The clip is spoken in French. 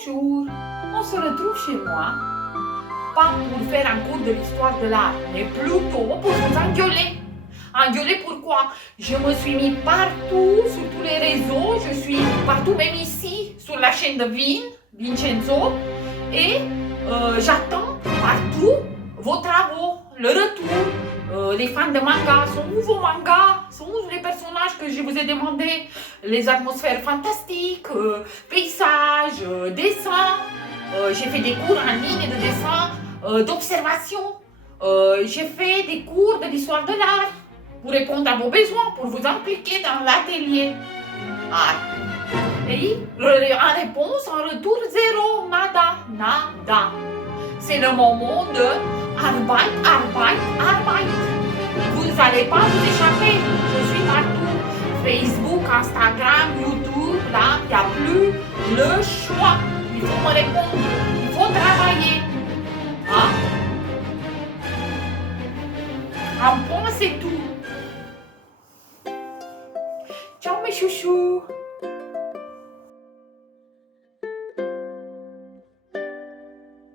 Bonjour, on se retrouve chez moi, pas pour faire un cours de l'histoire de l'art, mais plutôt pour vous engueuler. Engueuler pourquoi? Je me suis mis partout, sur tous les réseaux, je suis partout, même ici, sur la chaîne de Vincenzo, et j'attends partout vos travaux, le retour. Les fans de manga, sont où vos mangas? Sont où les personnages que je vous ai demandé? Les atmosphères fantastiques, paysages, dessins. J'ai fait des cours en ligne de dessin, d'observation. J'ai fait des cours de l'histoire de l'art pour répondre à vos besoins, pour vous impliquer dans l'atelier. Ah. Et en réponse, en retour, zéro, nada. C'est le moment de Arbeit. Vous n'allez pas vous échapper. Je suis partout. Facebook, Instagram, YouTube, là, il n'y a plus le choix. Il faut me répondre. Il faut travailler. Hein? Un point, c'est tout. Ciao mes chouchous.